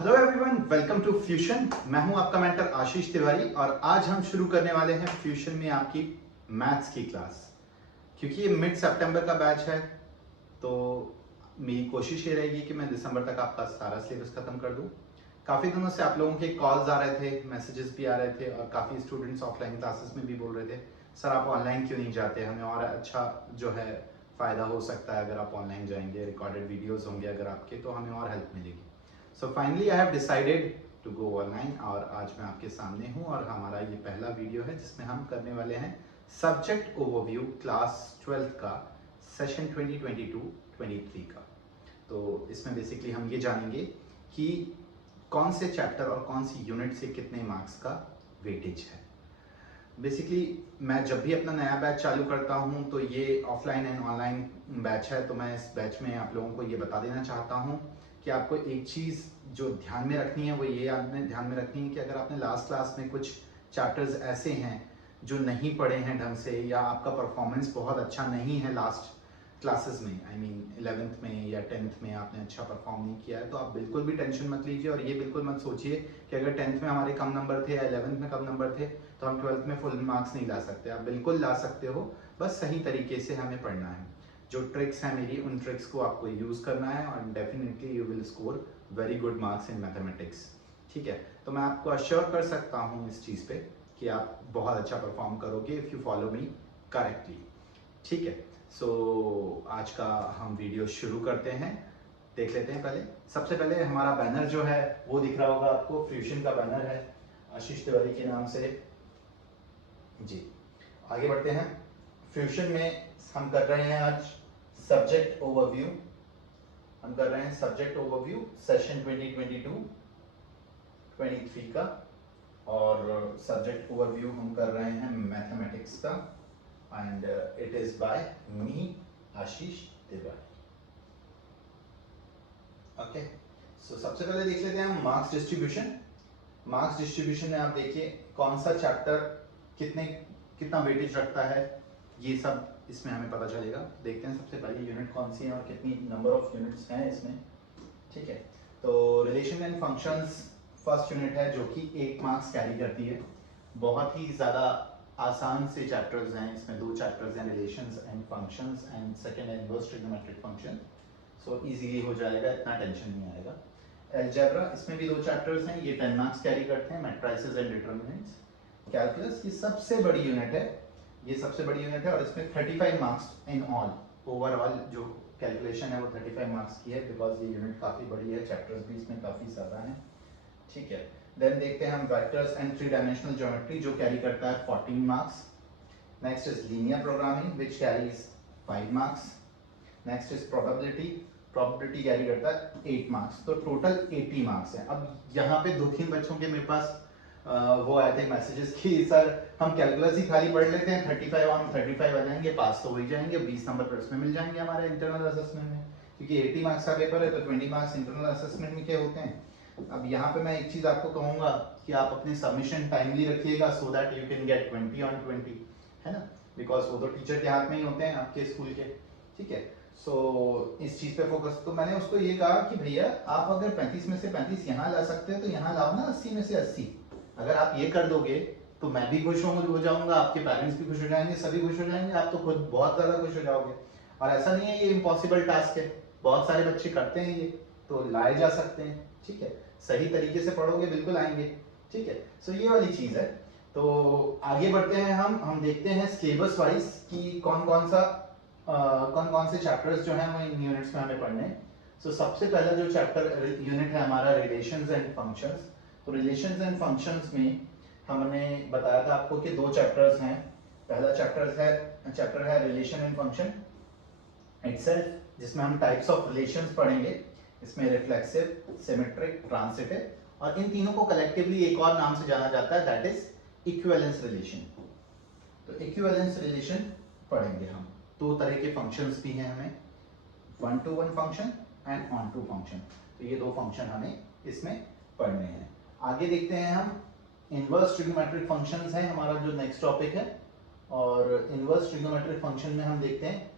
Hello everyone, welcome to Fusion. मैं हूं आपका मेंटर आशीष तिवारी और आज हम शुरू करने वाले हैं फ्यूशन में आपकी मैथ्स की क्लास। क्योंकि ये मिड सितंबर का बैच है तो मेरी कोशिश ये रहेगी कि मैं दिसंबर तक आपका सारा सिलेबस खत्म कर दूं। काफ़ी दिनों से आप लोगों के कॉल्स आ रहे थे, मैसेजेस भी आ रहे थे और काफ़ी स्टूडेंट्स ऑफलाइन क्लासेस में भी बोल रहे थे सर आप ऑनलाइन क्यों नहीं जाते, हमें और अच्छा जो है फ़ायदा हो सकता है अगर आप ऑनलाइन जाएंगे, रिकॉर्डेड वीडियोज़ होंगे अगर आपके तो हमें और हेल्प मिलेगी। So finally I have decided to go online और आज मैं आपके सामने हूँ और हमारा ये पहला वीडियो है जिसमें हम करने वाले हैं सब्जेक्ट ओवरव्यू क्लास 12th का सेशन 2022-23 का। तो इसमें बेसिकली हम ये जानेंगे कि कौन से चैप्टर और कौन सी यूनिट से कितने मार्क्स का वेटेज है। बेसिकली मैं जब भी अपना नया बैच चालू करता हूँ तो ये ऑफलाइन एंड ऑनलाइन बैच है, तो मैं इस बैच में आप लोगों को ये बता देना चाहता हूँ कि आपको एक चीज़ जो ध्यान में रखनी है वो ये आपने ध्यान में रखनी है कि अगर आपने लास्ट क्लास में कुछ चैप्टर्स ऐसे हैं जो नहीं पढ़े हैं ढंग से या आपका परफॉर्मेंस बहुत अच्छा नहीं है लास्ट क्लासेस में, आई मीन 11th में या 10th में आपने अच्छा परफॉर्म नहीं किया है, तो आप बिल्कुल भी टेंशन मत लीजिए और ये बिल्कुल मत सोचिए कि अगर 10th में हमारे कम नंबर थे या 11th में कम नंबर थे तो हम 12th में फुल मार्क्स नहीं ला सकते। आप बिल्कुल ला सकते हो, बस सही तरीके से हमें पढ़ना है। जो ट्रिक्स हैं मेरी, उन ट्रिक्स को आपको यूज़ करना है और definitely you will score very good marks in mathematics. ठीक है, तो मैं आपको अश्योर कर सकता हूँ इस चीज़ पे कि आप बहुत अच्छा परफॉर्म करोगे if you follow me correctly. ठीक है, सो आज का हम वीडियो शुरू करते हैं। देख लेते हैं। पहले सबसे पहले हमारा बैनर जो है वो दिख रहा होगा आपको, फ्यूशन का बैनर है आशीष तिवारी के नाम से जी। आगे बढ़ते हैं। फ्यूशन में हम कर रहे हैं आज सब्जेक्ट ओवरव्यू। हम कर रहे हैं सब्जेक्ट ओवरव्यू सेशन 2022-23 का और सब्जेक्ट ओवरव्यू हम कर रहे हैं मैथमेटिक्स का and it is by me Ashish Tiwari. Okay, so सबसे पहले देख लेते हैं मार्क्स डिस्ट्रीब्यूशन। मार्क्स डिस्ट्रीब्यूशन में आप देखिए कौन सा चैप्टर कितना वेटेज रखता है, ये सब इसमें हमें पता चलेगा। देखते हैं सबसे पहले यूनिट कौन सी है और कितनी नंबर ऑफ यूनिट्स हैं इसमें। ठीक है, तो relation and functions first unit है जो कि 8 मार्क्स कैरी करती है। बहुत ही ज़्यादा आसान से चैप्टर्स हैं इसमें, 2 चैप्टर्स हैं relations and functions and second है inverse trigonometric function. So easily हो जाएगा, इतना टेंशन नहीं आएगा। अलजेब्रा, इसमें भी 2 चैप्टर्स हैं, ये 10 मार्क्स कैरी करते हैं, मैट्रिसेस एंड डिटरमिनेंट्स। कैलकुलस ये सबसे बड़ी यूनिट है, ये सबसे बड़ी यूनिट है और इसमें 35 मार्क्स इन ऑल, ओवरऑल जो कैलकुलेशन है वो 35 मार्क्स की है बिकॉज ये यूनिट काफ़ी बड़ी है, चैप्टर्स भी इसमें काफ़ी ज़्यादा हैं। ठीक है, देन देखते हैं हम वेक्टर्स एंड 3 डायमेंशनल ज्योमेट्री जो कैरी करता है 14 marks. Next is linear programming which carries 5 marks. Next is probability, probability carry करता है 8 मार्क्स, तो टोटल 80 मार्क्स है। अब यहाँ पे 2-3 बच्चों के मेरे पास वो आए थे मैसेजेस कि सर हम कैलकुलस ही खाली पढ़ लेते हैं, 35 ऑन 35 आ जाएंगे, पास तो हो ही जाएंगे, 20 नंबर पर उसमें मिल जाएंगे हमारे इंटरनल असेसमेंट में, क्योंकि 80 मार्क्स का पेपर है तो 20 मार्क्स इंटरनल असेसमेंट में क्या होते हैं। अब यहाँ पे मैं एक चीज़ आपको कहूँगा कि आप अपने सबमिशन टाइमली रखिएगा so that you can get 20 on 20, है ना, बिकॉज वो तो टीचर के हाथ में ही होते हैं आपके स्कूल के। ठीक है, सो इस चीज़ पे फोकस। तो मैंने उसको ये कहा कि भैया आप अगर 35 में से 35 यहाँ ला सकते हो तो यहाँ लाओ ना, 80 में से 80। अगर आप ये कर दोगे तो मैं भी खुश हो जाऊंगा, आपके पेरेंट्स भी खुश हो जाएंगे, सभी खुश हो जाएंगे, आप तो खुद बहुत ज़्यादा खुश हो जाओगे। और ऐसा नहीं है ये इम्पॉसिबल टास्क है, बहुत सारे बच्चे करते हैं ये, तो लाए जा सकते हैं। ठीक है, सही तरीके से पढ़ोगे बिल्कुल आएंगे। ठीक है, सो ये वाली चीज़ है। तो आगे बढ़ते हैं हम देखते हैं सिलेबस वाइज कि कौन कौन से चैप्टर्स जो हैं वो इन यूनिट्स में हमें पढ़ने हैं। सो सबसे पहला जो चैप्टर यूनिट है हमारा रिलेशंस एंड फंक्शंस। तो रिलेशंस एंड फंक्शंस में हमने बताया था आपको कि 2 चैप्टर्स हैं। पहला चैप्टर है रिलेशन एंड फंक्शन इटसेल्फ, जिसमें हम टाइप्स ऑफ रिलेशंस पढ़ेंगे। इसमें रिफ्लेक्सिव, सिमेट्रिक, ट्रांसिटिव, और इन तीनों को कलेक्टिवली एक और नाम से जाना जाता है, दैट इज इक्विवेलेंस रिलेशन। तो इक्विवेलेंस रिलेशन पढ़ेंगे हम। 2 तरह के फंक्शंस भी हैं हमें, 1-to-1 function and on-to function. तो ये 2 फंक्शन हमें इसमें पढ़ने हैं। आगे देखते हैं हम इनवर्स ट्रिग्नोमेट्रिक फंक्शंस है हमारा जो नेक्स्ट टॉपिक है, और इनवर्स ट्रिग्नोमेट्रिक फंक्शन में हम देखते हैं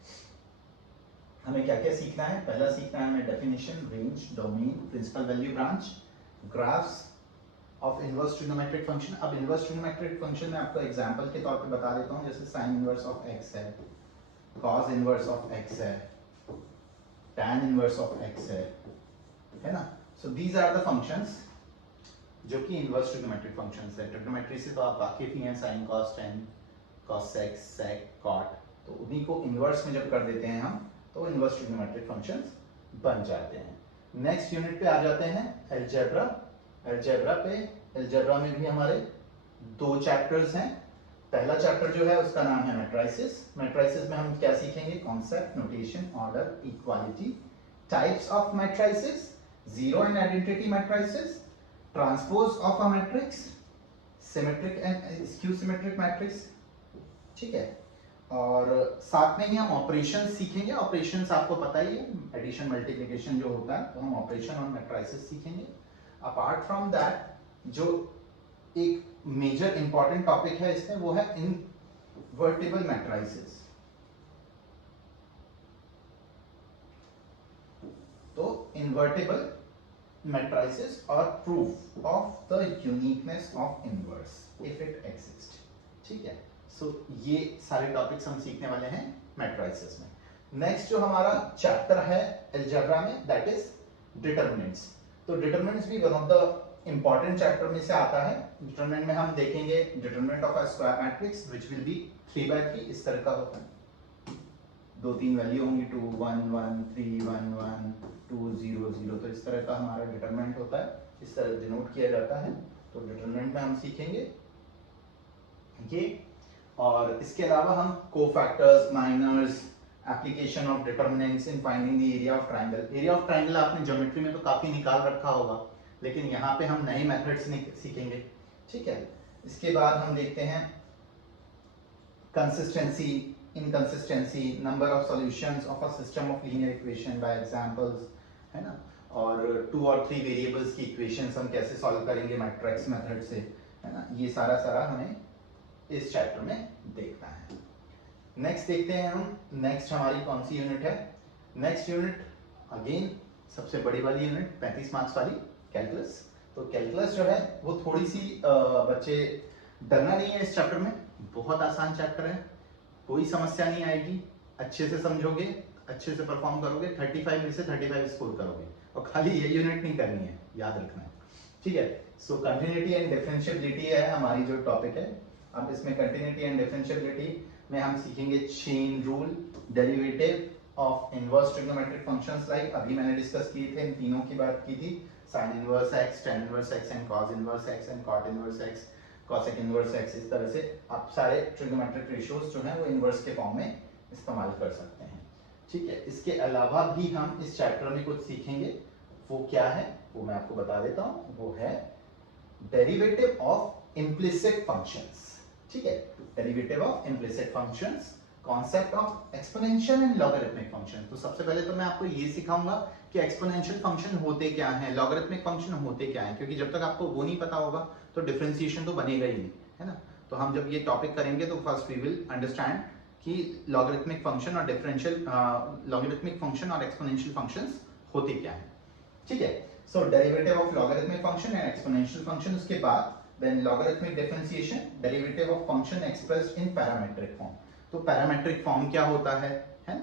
हमें क्या क्या सीखना है। पहला सीखना है हमें definition, range, domain, principal value, branch. Graphs of inverse trigonometric function. अब इनवर्स ट्रिग्नोमेट्रिक फंक्शन में आपको एग्जांपल के तौर पे बता देता हूँ, जैसे साइन इनवर्स ऑफ एक्स है, कॉस इनवर्स ऑफ एक्स है, tan इनवर्स ऑफ एक्स है ना। So these are the functions जो कि इनवर्स ट्रिग्नोमेट्रिक फंक्शंस है। ट्रिग्नोमेट्री से तो आप वाकिफ ही हैं, sine cos tan cosec sec cot, तो उन्हीं को इनवर्स में जब कर देते हैं हम तो इनवर्स ट्रिग्नोमेट्रिक फंक्शंस बन जाते हैं। नेक्स्ट यूनिट पे आ जाते हैं अलजेब्रा। अलजेब्रा में भी हमारे 2 चैप्टर्स हैं। पहला चैप्टर जो है उसका नाम है मैट्रिसेस। मैट्रिसेस में हम क्या सीखेंगे? Concept, notation, order, equality, types of matrices, zero and identity matrices, transpose of a matrix, symmetric and skew symmetric matrix, ठीक है। और साथ में ही हम ऑपरेशन सीखेंगे। ऑपरेशंस आपको पता ही है, एडिशन मल्टीप्लिकेशन जो होता है, तो हम ऑपरेशन और मैट्रिसेस सीखेंगे। अपार्ट फ्रॉम दैट जो एक मेजर इंपॉर्टेंट टॉपिक है इसमें वो है इनवर्टिबल मैट्रिसेस। तो इनवर्टिबल मैट्रिसेस और proof of the uniqueness of inverse if it exist, ठीक है। सो ये सारे टॉपिक्स हम सीखने वाले हैं मैट्रिसेस में। नेक्स्ट जो हमारा चैप्टर है अलजेब्रा में, दैट इज डिटरमिनेंट्स। तो डिटरमिनेंट्स भी one of the important chapter में से आता है। डिटरमिनेंट में हम देखेंगे determinant of a square matrix which will be 3/3, इस तरह का होता है। 2-3 वैल्यू होंगी, 2 1 1 3 1 1 2 0 0, तो इस तरह का हमारा डिटरमिनेंट होता है, इस तरह डिनोट किया जाता है। तो डिटरमिनेंट में हम सीखेंगे ये। और इसके अलावा हम cofactors, minors, application of determinants in finding the area of triangle. Area of triangle आपने ज्योमेट्री में तो काफी निकाल रखा होगा, लेकिन यहाँ पे हम नए मेथड्स सीखेंगे, ठीक है। इसके बाद हम देखते हैं consistency, inconsistency, number of solutions of a system of linear equation by examples, है ना। और 2 और 3 वेरिएबल्स की इक्वेशंस हम कैसे सॉल्व करेंगे मैट्रिक्स मेथड से, है ना। ये सारा हमें इस चैप्टर में देखना है। नेक्स्ट देखते हैं हम, नेक्स्ट हमारी कौन सी यूनिट है? नेक्स्ट यूनिट अगेन सबसे बड़ी वाली यूनिट, 35 मार्क्स वाली, कैलकुलस। तो कैलकुलस जो है वो थोड़ी सी बच्चे डरना नहीं है इस चैप्टर में, बहुत आसान चैप्टर है, कोई समस्या नहीं आएगी, अच्छे से समझोगे, अच्छे से परफॉर्म करोगे, 35 में से 35 स्कोर करोगे। और खाली ये यूनिट नहीं करनी है, याद रखना है, ठीक है। सो कंटिन्यूटी एंड डिफरेंशिएबिलिटी है हमारी जो टॉपिक है। अब इसमें कंटिन्यूटी एंड डिफरेंशिएबिलिटी में हम सीखेंगे chain rule, derivative of inverse trigonometric functions, like अभी मैंने डिस्कस किए थे, इन तीनों की बात की थी, sine inverse x, tan inverse x and cos inverse x and cot inverse x, cosec inverse x. इस तरह से आप सारे ट्रिग्नोमेट्रिक रेशियोज जो हैं वो इनवर्स के फॉर्म में इस्तेमाल कर सकते हैं, ठीक है। इसके अलावा भी हम इस चैप्टर में कुछ सीखेंगे, वो क्या है वो मैं आपको बता देता हूँ, वो है डेरिवेटिव ऑफ इम्प्लिसिट फंक्शंस, ठीक है। Derivative of implicit functions, concept of exponential and logarithmic function. तो सबसे पहले तो मैं आपको ये सिखाऊंगा कि एक्सपोनेंशियल फंक्शन होते क्या हैं, लॉगरिथमिक फंक्शन होते क्या हैं, क्योंकि जब तक आपको वो नहीं पता होगा तो डिफरेंशिएशन तो बनेगा ही नहीं, है ना। तो हम जब ये टॉपिक करेंगे तो फर्स्ट वी विल अंडरस्टैंड कि लॉगरिथमिक फंक्शन और डिफरेंशियल लॉगरिथमिक फंक्शन और एक्सपोनेंशियल फंक्शंस होते क्या हैं, ठीक है। So derivative of logarithmic function and exponential function, उसके बाद then logarithmic differentiation, derivative of function expressed in parametric form। तो पैरामेट्रिक फॉर्म क्या होता है ना,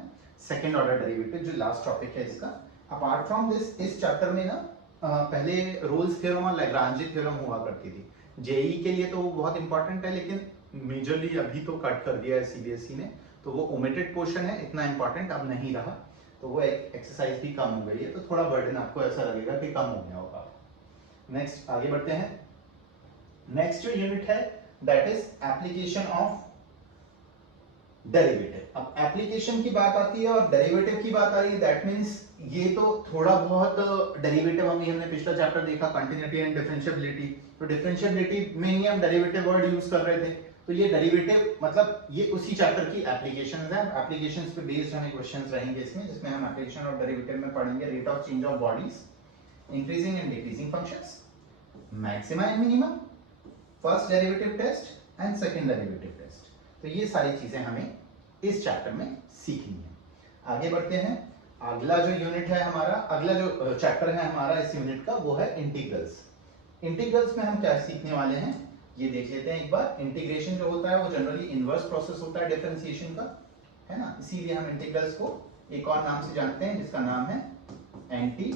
सेकंड ऑर्डर डेरिवेटिव जो लास्ट टॉपिक है इसका। अपार्ट फ्रॉम दिस, इस चैप्टर में ना पहले रोल्स थ्योरम और लैग्रांज थ्योरम हुआ करती थी, जेई के लिए तो वो बहुत इंपॉर्टेंट है, लेकिन मेजरली अभी तो कट कर दिया है सीबीएसई ने, तो वो ओमिटेड पोर्शन है, इतना इंपॉर्टेंट अब नहीं रहा, तो वो एक एक्सरसाइज भी कम हो गई है, तो थोड़ा बर्डन आपको ऐसा लगेगा कि कम हो गया होगा। नेक्स्ट आगे बढ़ते हैं। नेक्स्ट जो यूनिट है that is application of derivative. अब एप्लीकेशन की बात आती है और डेरिवेटिव की बात आ रही है, दैट मींस ये तो थोड़ा बहुत डेरिवेटिव हमने पिछला चैप्टर देखा, कंटिन्यूटी एंड डिफरेंशिएबिलिटी, तो डिफरेंशिएबिलिटी में ही हम डेरिवेटिव वर्ड यूज कर रहे थे, तो ये डेरिवेटिव मतलब ये उसी चैप्टर की एप्लीकेशंस हैं। एप्लीकेशंस पे बेस्ड हमें क्वेश्चंस रहेंगे इसमें, जिसमें हम एप्लीकेशन ऑफ डेरिवेटिव में पढ़ेंगे rate of change of bodies, increasing and decreasing functions, maxima and minima, first derivative test and second derivative test. तो ये सारी चीजें हमें इस चैप्टर में सीखनी है। आगे बढ़ते हैं। अगला जो यूनिट है हमारा, अगला जो चैप्टर है हमारा इस यूनिट का, वो है इंटीग्रल्स। इंटीग्रल्स में हम क्या सीखने वाले हैं ये देख लेते हैं एक बार। इंटीग्रेशन जो होता है वो जनरली इनवर्स प्रोसेस होता है डिफरेंशिएशन का, है ना, इसीलिए हम इंटीग्रल्स को एक और नाम से जानते हैं जिसका नाम है एंटी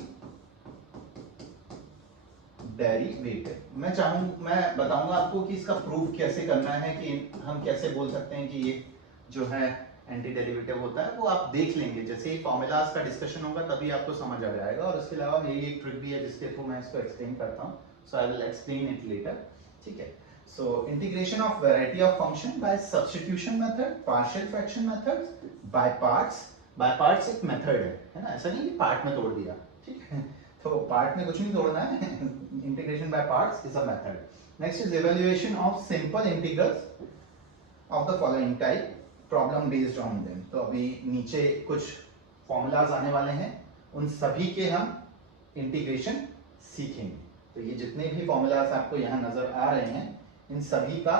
डेरिवेटिव। मैं बताऊंगा आपको कि इसका प्रूफ कैसे करना है, कि हम कैसे बोल सकते हैं कि ये जो है एंटी डेरिवेटिव होता है, वो आप देख लेंगे जैसे ही फॉर्मूलाज का डिस्कशन होगा तभी आपको समझ आ जाएगा। और उसके अलावा मेरी एक ट्रिक भी है जिसके थ्रू मैं इसको एक्सप्लेन करता हूँ, so I will explain it later, ठीक है। So integration of variety of function by substitution method, partial fraction methods, by parts. By parts एक मेथड है ना, ऐसा नहीं कि पार्ट में तोड़ दिया, ठीक है, तो पार्ट में कुछ नहीं तोड़ना है integration by parts is a method. Next is evaluation of simple integrals of the following type, problem based on them. तो अभी नीचे कुछ फॉर्मूलाज आने वाले हैं, उन सभी के हम इंटीग्रेशन सीखेंगे। तो ये जितने भी फॉर्मूलाज आपको यहाँ नजर आ रहे हैं इन सभी का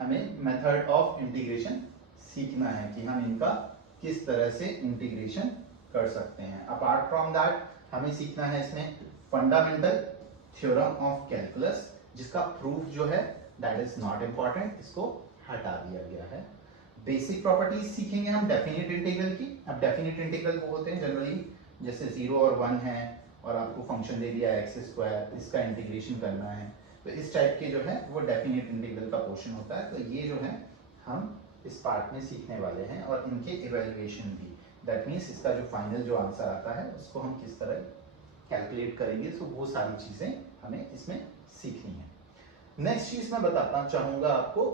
हमें मेथड ऑफ इंटीग्रेशन सीखना है कि हम इनका किस तरह से इंटीग्रेशन कर सकते हैं। अपार्ट फ्रॉम दैट हमें सीखना है इसमें फंडामेंटल थ्योरम ऑफ कैलकुलस, जिसका प्रूफ जो है दैट इज नॉट इंपॉर्टेंट, इसको हटा दिया गया है। बेसिक प्रॉपर्टीज सीखेंगे हम डेफिनेट इंटीग्रल की। अब डेफिनेट इंटीग्रल वो होते हैं जनरली जैसे 0 और 1 है और आपको फंक्शन दे दिया एक्स स्क्वायर, इसका इंटीग्रेशन करना है, तो इस टाइप के जो है वो डेफिनेट इंटीग्रल का पोर्शन होता है। तो ये जो है हम इस पार्ट में सीखने वाले हैं और इनके इवैल्यूएशन भी, दैट मीन्स इसका जो फाइनल जो आंसर आता है उसको हम किस तरह कैलकुलेट करेंगे, सो वो सारी चीजें हमें इसमें सीखनी है। नेक्स्ट चीज मैं बताना चाहूंगा आपको,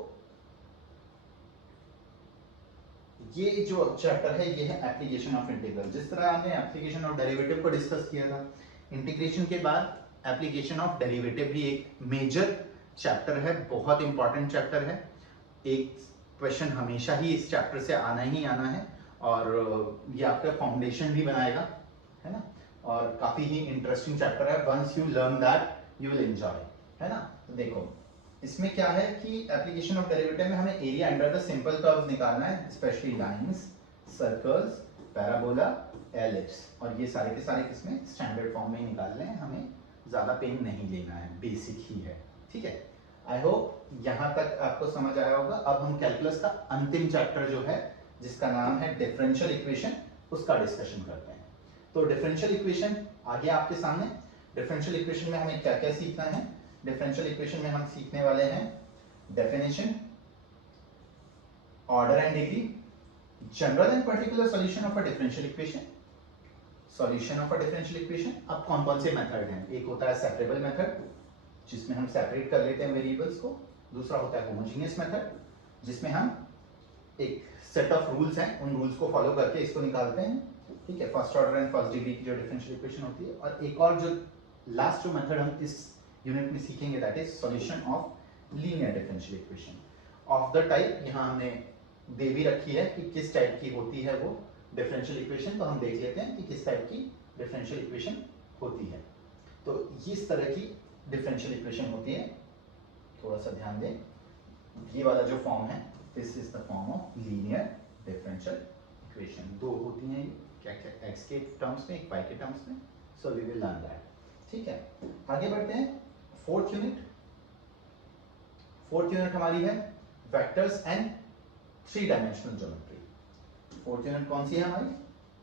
ये जो चैप्टर है ये है एप्लीकेशन ऑफ इंटीग्रल। जिस तरह हमने एप्लीकेशन ऑफ डेरिवेटिव को डिस्कस किया था, इंटीग्रेशन के बाद एप्लीकेशन ऑफ डेरिवेटिव भी एक मेजर चैप्टर है, बहुत इंपॉर्टेंट चैप्टर है। एक क्वेश्चन हमेशा ही इस चैप्टर से आना ही आना है और ये आपका फाउंडेशन भी बनाएगा, है ना, और काफी ही इंटरेस्टिंग चैप्टर है। Once you learn that you will enjoy, है ना। तो देखो इसमें क्या है कि एप्लीकेशन ऑफ डेरिवेटिव में हमें area under the simple curves निकालना है, specially lines, circles, parabola, ellipse, और ये सारे के सारे किसमें स्टैंडर्ड फॉर्म में निकालने हैं, हमें ज्यादा पेन नहीं लेना है, बेसिक ही है, ठीक है। आई होप यहां तक आपको समझ आया होगा। अब हम कैलकुलस का अंतिम चैप्टर जो है जिसका नाम है डिफरेंशियल इक्वेशन, उसका डिस्कशन करते हैं। तो डिफरेंशियल इक्वेशन आ गया आपके सामने। डिफरेंशियल इक्वेशन में हमें क्या क्या सीखना है? डिफरेंशियल इक्वेशन में हम सीखने वाले हैं definition, order and degree, general and particular solution of a differential equation, solution of a differential equation. अब कौन कौन से मेथड हैं? एक होता है सेपरेबल मेथड जिसमें हम सेपरेट कर लेते हैं वेरिएबल्स को, दूसरा होता है होमोजेनियस मेथड जिसमें हम एक सेट ऑफ रूल्स हैं उन रूल्स को फॉलो करके इसको निकालते हैं, ठीक है, first order and first degree की जो डिफरेंशियल इक्वेशन होती है। और एक और जो लास्ट जो मेथड हम इस यूनिट में सीखेंगे that is solution of linear differential equation of the type, यहाँ हमने दे भी रखी है कि किस टाइप की होती है वो डिफरेंशियल इक्वेशन। तो हम देख लेते हैं कि किस टाइप की डिफरेंशियल इक्वेशन होती है। तो इस तरह की डिफरेंशियल इक्वेशन होती है, थोड़ा सा ध्यान दें, ये वाला जो फॉर्म है this is the form of linear differential equation. दो होती हैं क्या क्या, एक्स के टर्म्स में, एक वाई के टर्म्स में, so we will learn that, ठीक है। आगे बढ़ते हैं फोर्थ यूनिट। फोर्थ यूनिट हमारी है vectors and three dimensional geometry. Fourth unit कौन सी है हमारी?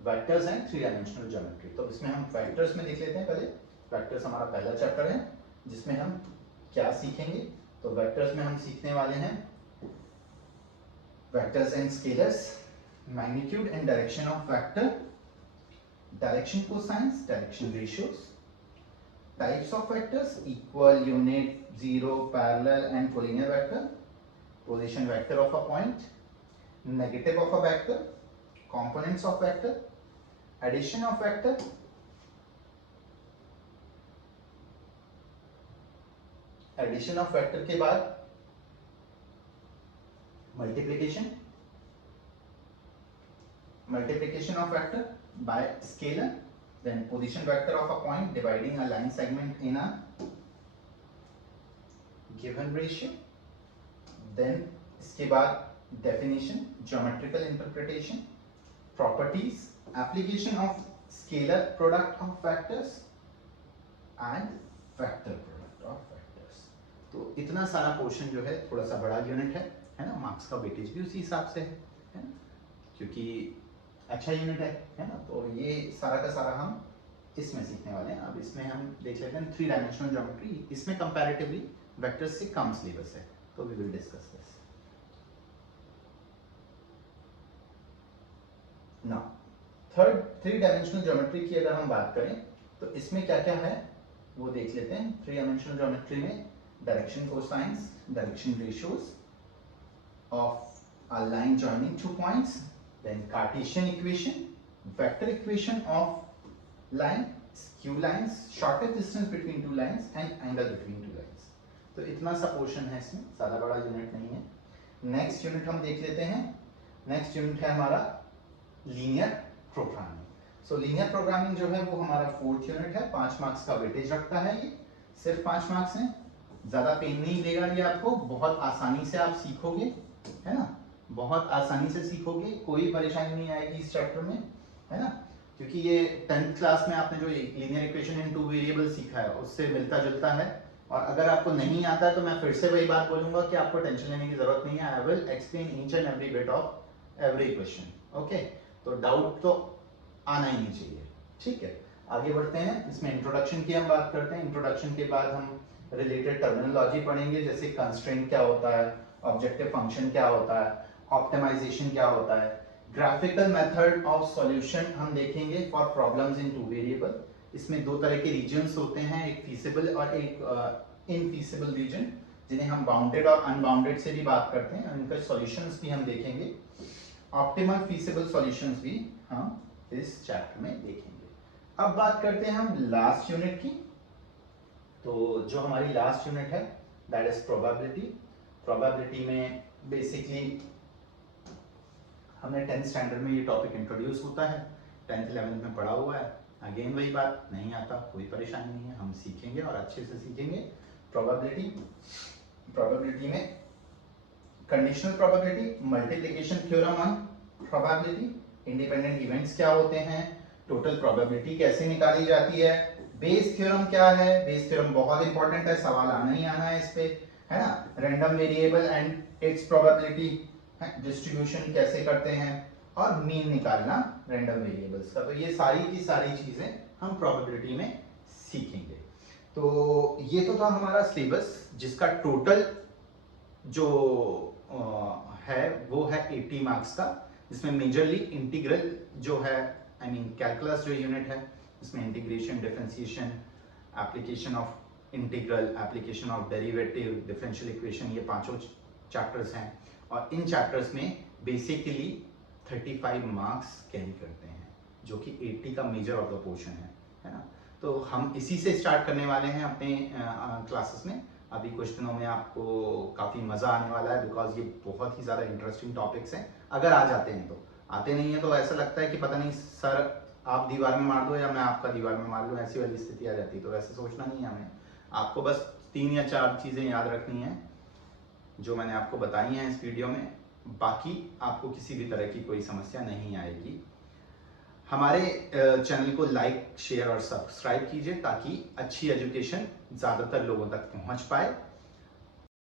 Vectors and three dimensional geometry. तो इसमें हम वेक्टर्स में देख लेते हैं पहले। वेक्टर्स हमारा पहला चैप्टर है जिसमें हम क्या सीखेंगे? तो वेक्टर्स में हम सीखने वाले हैं vectors and scalars, magnitude and direction of vector, direction cosines, direction ratios, types of vectors, equal, unit, zero, parallel and collinear vector, position vector of a point, negative of a vector, components of vector, addition of vector, addition of vector के बाद multiplication, multiplication of vector by scalar, then position vector of a point dividing a line segment in a given ratio, then इसके बाद definition, geometrical interpretation, properties, application of scalar product of vectors and vector product of vectors. तो इतना सारा portion जो है थोड़ा सा बड़ा यूनिट है ना, मार्क्स का वेटेज भी उसी हिसाब से है ना, क्योंकि अच्छा यूनिट है ना। तो ये सारा का सारा हम इसमें सीखने वाले हैं। अब इसमें हम देख लेते हैं 3 डायमेंशनल ज्योमेट्री, इसमें कंपैरेटिवली वेक्टर्स से कम सिलेबस है, तो we will discuss this now. Third 3 dimensional geometry की अगर हम बात करें तो इसमें क्या क्या है वो देख लेते हैं। 3 डायमेंशनल ज्योमेट्री में direction cosines, direction ratios of a line joining 2 points, then Cartesian equation, vector equation of line, skew lines, shortest distance between 2 lines and angle between 2 lines. तो इतना सा पोर्शन है इसमें, ज़्यादा बड़ा यूनिट नहीं है। नेक्स्ट यूनिट हम देख लेते हैं। नेक्स्ट यूनिट है हमारा लीनियर प्रोग्रामिंग। सो लीनियर प्रोग्रामिंग जो है वो हमारा 4th यूनिट है। 5 मार्क्स का वेटेज रखता है, ये सिर्फ 5 मार्क्स हैं, ज़्यादा पेन नहीं देगा ये आपको, बहुत आसानी से आप सीखोगे, है ना, बहुत आसानी से सीखोगे, कोई परेशानी नहीं आएगी इस चैप्टर में, है ना, क्योंकि ये 10th क्लास में आपने जो लीनियर इक्वेशन इन 2 वेरिएबल सीखा है उससे मिलता जुलता है। और अगर आपको नहीं आता है तो मैं फिर से वही बात बोलूंगा कि आपको टेंशन लेने की जरूरत नहीं है। आई will explain each and every bit of every equation, okay. तो डाउट तो आना ही नहीं चाहिए, ठीक है। आगे बढ़ते हैं, इसमें इंट्रोडक्शन की हम बात करते हैं। इंट्रोडक्शन के बाद हम रिलेटेड टर्मिनोलॉजी पढ़ेंगे, जैसे कंस्ट्रेंट क्या होता है, ऑब्जेक्टिव फंक्शन क्या होता है, ऑप्टिमाइजेशन क्या होता है, ग्राफिकल मेथड ऑफ सॉल्यूशन हम देखेंगे फॉर प्रॉब्लम्स इन 2 वेरिएबल। इसमें 2 तरह के रीजन्स होते हैं, एक फीसिबल और एक इनफीसिबल रीजन, जिन्हें हम बाउंडेड और अनबाउंडेड से भी बात करते हैं, और इनका सॉल्यूशंस भी हम देखेंगे। ऑप्टिमल फीसिबल सॉल्यूशंस भी हम इस चैप्टर में देखेंगे। अब बात करते हैं हम लास्ट यूनिट की। तो जो हमारी लास्ट यूनिट है दैट इज प्रोबेबिलिटी। प्रोबेबिलिटी में बेसिकली हमने 10th स्टैंडर्ड में ये टॉपिक इंट्रोड्यूस होता है, 10th 11th में पढ़ा हुआ है। अगेन वही बात, नहीं आता कोई परेशानी नहीं है, हम सीखेंगे और अच्छे से सीखेंगे। प्रोबेबिलिटी में conditional probability, multiplication theorem on probability, independent events क्या होते हैं, टोटल प्रोबेबिलिटी कैसे निकाली जाती है, बेस थ्योरम क्या है, बेस थ्योरम बहुत इंपॉर्टेंट है, सवाल आना ही आना है इस पे, है ना, random variable and it's probability, distribution कैसे करते हैं, और मीन निकालना रैंडम वेरिएबल्स का। तो ये सारी की सारी चीजें हम प्रोबेबिलिटी में सीखेंगे। तो ये तो था हमारा सिलेबस, जिसका टोटल जो है वो है 80 मार्क्स का, जिसमें मेजरली इंटीग्रल जो है, आई मीन कैलकुलस जो यूनिट है, इसमें integration, differentiation, application of integral, application of derivative, differential equation, ये 5 चैप्टर्स हैं। और इन चैप्टर्स में बेसिकली 35 मार्क्स कैरी करते हैं, जो कि 80 का मेजर ऑफ द पोर्शन है ना। तो हम इसी से स्टार्ट करने वाले हैं अपने क्लासेस में। अभी कुछ दिनों में आपको काफ़ी मज़ा आने वाला है, बिकॉज ये बहुत ही ज़्यादा इंटरेस्टिंग टॉपिक्स हैं। अगर आ जाते हैं तो, आते नहीं है तो ऐसा लगता है कि पता नहीं सर आप दीवार में मार दो या मैं आपका दीवार में मार लूँ, ऐसी वाली स्थिति आ जाती है। तो ऐसे सोचना नहीं है हमें, आपको बस 3 या 4 चीज़ें याद रखनी हैं जो मैंने आपको बताई हैं इस वीडियो में। बाकी आपको किसी भी तरह की कोई समस्या नहीं आएगी। हमारे चैनल को लाइक, शेयर और सब्सक्राइब कीजिए, ताकि अच्छी एजुकेशन ज़्यादातर लोगों तक पहुंच पाए।